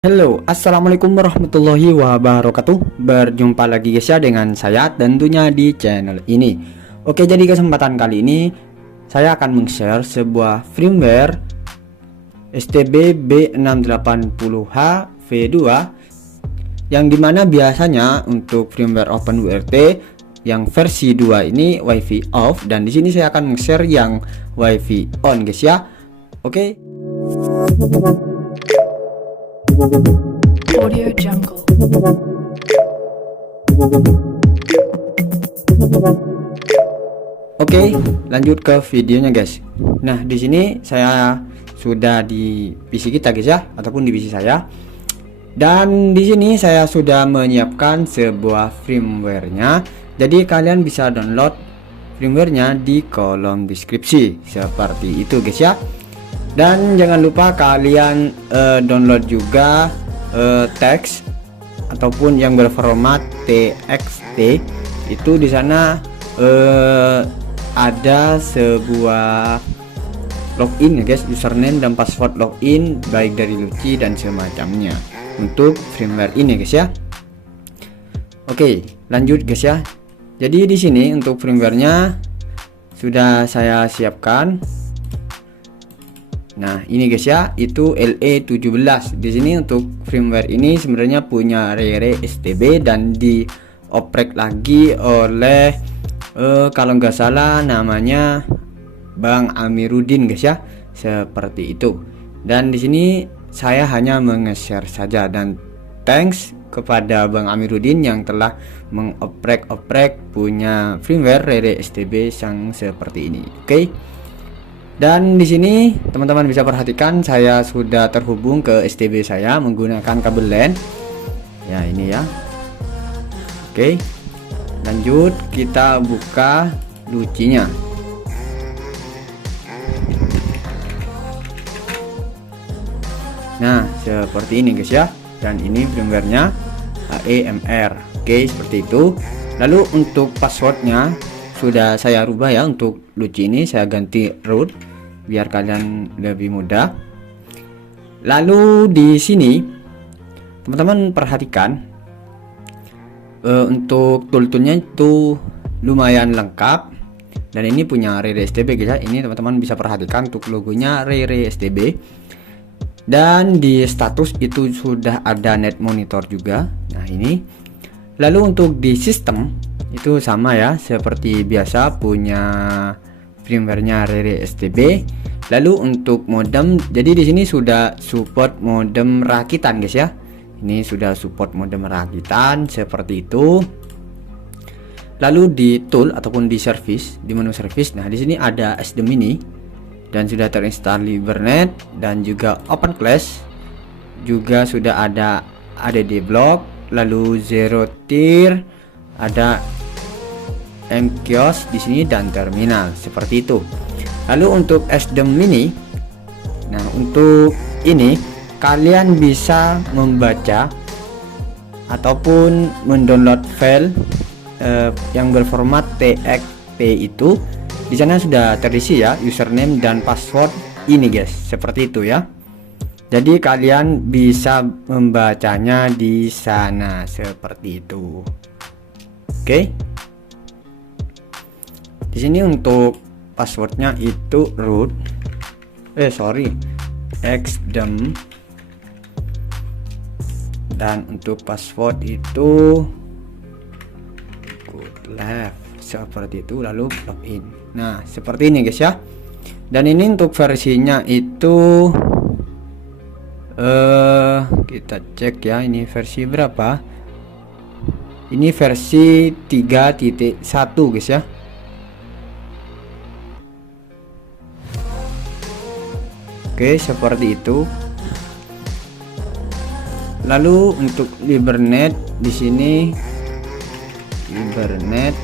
Halo, assalamualaikum warahmatullahi wabarakatuh. Berjumpa lagi guys ya dengan saya tentunya di channel ini. Oke, jadi kesempatan kali ini saya akan meng-share sebuah firmware STB B680H V2 yang dimana biasanya untuk firmware OpenWRT yang versi 2 ini WiFi off, dan di sini saya akan meng-share yang WiFi on guys ya. Oke. Audio Jungle. Oke, lanjut ke videonya guys. Nah, di sini saya sudah di PC kita guys ya, ataupun di PC saya. Dan di sini saya sudah menyiapkan sebuah firmware-nya. Jadi kalian bisa download firmware-nya di kolom deskripsi seperti itu guys ya. Dan jangan lupa kalian download juga teks ataupun yang berformat TXT. Itu di sana ada sebuah login ya guys, username dan password login baik dari Luci dan semacamnya untuk firmware ini guys ya. Oke, lanjut guys ya. Jadi di sini untuk firmware-nya sudah saya siapkan. Nah, ini guys ya, itu LE17. Di sini untuk firmware ini sebenarnya punya Rere STB dan dioprek lagi oleh kalau nggak salah namanya Bang Amiruddin guys ya, seperti itu. Dan di sini saya hanya meng-share saja, dan thanks kepada Bang Amiruddin yang telah mengoprek punya firmware Rere STB yang seperti ini. Oke. Dan di sini teman-teman bisa perhatikan saya sudah terhubung ke STB saya menggunakan kabel LAN. Ya, ini ya. Oke. Lanjut kita buka Lucinya. Nah, seperti ini guys ya. Dan ini firmware-nya AEMR. Oke, seperti itu. Lalu untuk passwordnya sudah saya rubah ya. Untuk Luci ini saya ganti root biar kalian lebih mudah. Lalu di sini teman-teman perhatikan untuk tool-toolnya itu lumayan lengkap, dan ini punya Rere STB guys ya. Ini teman-teman bisa perhatikan untuk logonya Rere STB, dan di status itu sudah ada net monitor juga. Nah, ini lalu untuk di sistem itu sama ya, seperti biasa punya firmware-nya Rere STB. Lalu untuk modem, jadi di sini sudah support modem rakitan guys ya. Ini sudah support modem rakitan seperti itu. Lalu di tool ataupun di service, di menu service, nah di sini ada SD Mini dan sudah terinstall Libernet dan juga OpenClash. Juga sudah ada ADD Block, lalu Zero Tier, ada MKios di sini dan terminal seperti itu. Lalu untuk SD Mini, nah untuk ini kalian bisa membaca ataupun mendownload file yang berformat TXT itu. Di sana sudah terisi ya username dan password ini guys, seperti itu ya. Jadi kalian bisa membacanya di sana seperti itu. Oke. Di sini untuk passwordnya itu root xdem, dan untuk password itu good left seperti itu, lalu login. Nah, seperti ini guys ya. Dan ini untuk versinya itu kita cek ya, ini versi berapa. Ini versi 3.1 guys ya. Oke, seperti itu. Lalu untuk Libernet di sini Libernet,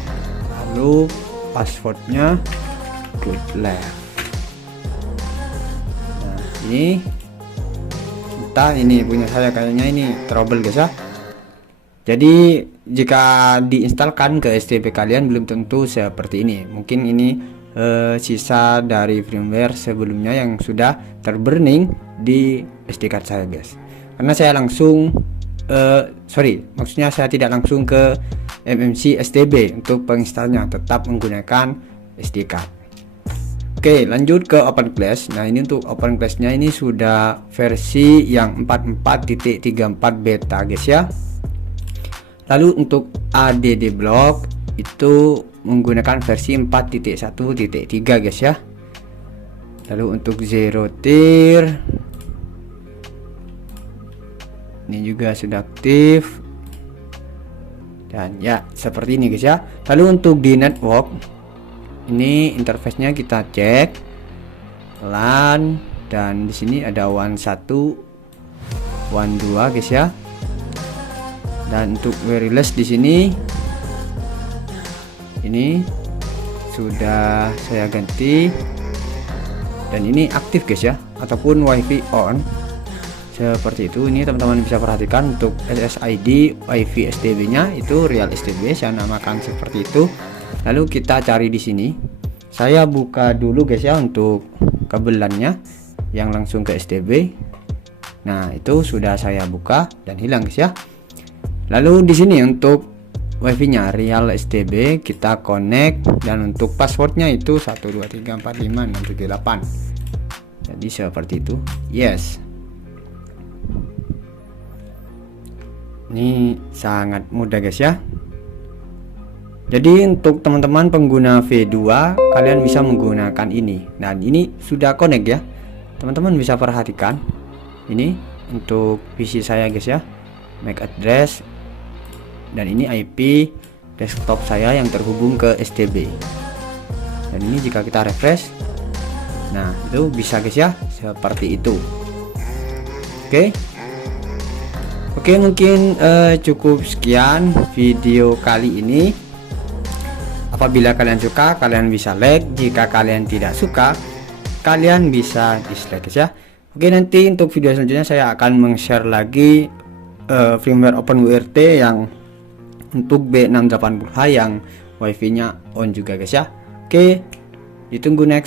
lalu passwordnya good left. Nah, ini entah ini punya saya kayaknya ini trouble guys ya. Jadi jika diinstalkan ke STB kalian belum tentu seperti ini. Mungkin ini sisa dari firmware sebelumnya yang sudah terburning di SD card saya guys. karena saya langsung maksudnya saya tidak langsung ke MMC STB untuk penginstalnya, tetap menggunakan SD card. Oke, lanjut ke OpenClass. Nah, ini untuk OpenClass-nya ini sudah versi yang 44.34 beta guys ya. Lalu untuk ADD Block itu menggunakan versi 4.1.3 guys ya. Lalu untuk Zero Tier ini juga sudah aktif, dan ya seperti ini guys ya. Lalu untuk di network ini interface-nya kita cek LAN, dan di sini ada WAN 1 WAN 2 guys ya. Dan untuk wireless di sini ini sudah saya ganti, dan ini aktif guys ya, ataupun WiFi on seperti itu. Ini teman-teman bisa perhatikan untuk SSID WiFi STB nya itu real STB, saya namakan seperti itu. Lalu kita cari di sini, saya buka dulu guys ya untuk kabelannya yang langsung ke STB. Nah, itu sudah saya buka dan hilang guys ya. Lalu di sini untuk WiFi nya real STB kita connect, dan untuk passwordnya itu 123456778. Jadi seperti itu. Yes, ini sangat mudah guys ya. Jadi untuk teman-teman pengguna V2 kalian bisa menggunakan ini. Nah, ini sudah connect ya, teman-teman bisa perhatikan. Ini untuk PC saya guys ya, MAC address, dan ini IP desktop saya yang terhubung ke STB. Dan ini jika kita refresh, nah itu bisa guys ya, seperti itu. Oke, mungkin cukup sekian video kali ini. Apabila kalian suka, kalian bisa like. Jika kalian tidak suka, kalian bisa dislike guys ya. Oke, nanti untuk video selanjutnya saya akan meng-share lagi firmware OpenWrt yang untuk B680H yang WiFi nya on juga guys ya. Oke, ditunggu next.